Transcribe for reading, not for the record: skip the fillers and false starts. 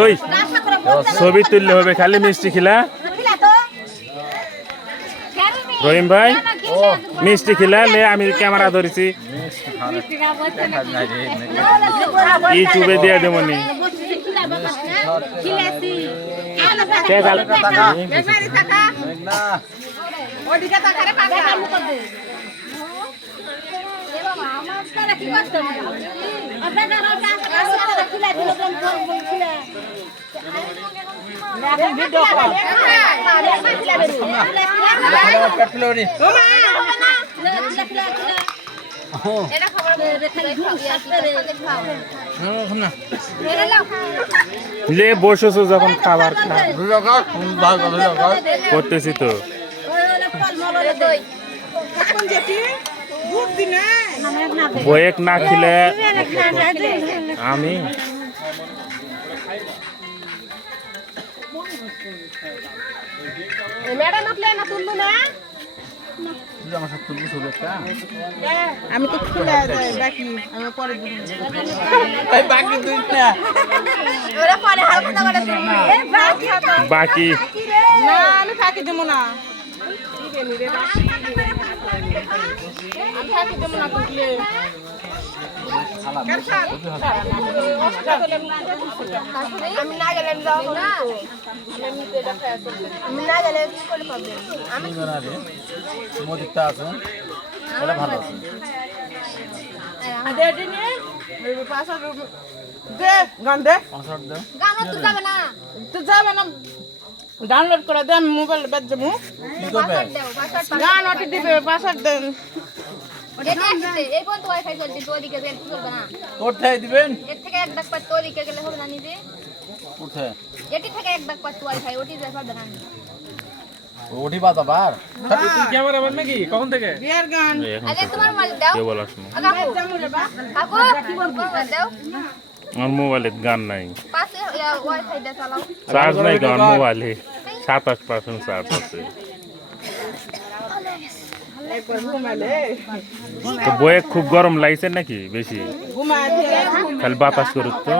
ওই ছবি তুললে হবে খালি মিষ্টি খিলা রহিম ভাই মিষ্টি খিলালে আমি ক্যামেরা ধরেছি ইউটিউবে দিয়ে দেবনি লে বসেছো যখন খাবার করতেছি তো বয়েক না খেলে আমি আমি তো খুলে যাই বাকি আমি পরে বাকি না আমি ফাঁকি দেবো না আমি ফাঁকি দেবো না তুললে আমি না গেলে আমি না গেলে কি করে পাবে আমি মোদিকটা আছে এটা ভালো আছে গান দে পাসওয়ার্ড দাও তুই যাবে না ডাউনলোড করে দে আমি মোবাইল বেচ দেবো কি করবে গান ওটি দিবে পাসওয়ার্ড দেন কোথায় দিবেন কোথায় ওটি বাদ আবার তুই ক্যামেরাম্যান নাকি কখন থেকে বিয়ার গান কে বলাস না আমার মোবাইলে গান নাই চার্জ নাই আমার মোবাইলে 27% চার্জ আছে তো বয়ে খুব গরম লাগছে নাকি বেশি খালি বাতাস করুক তো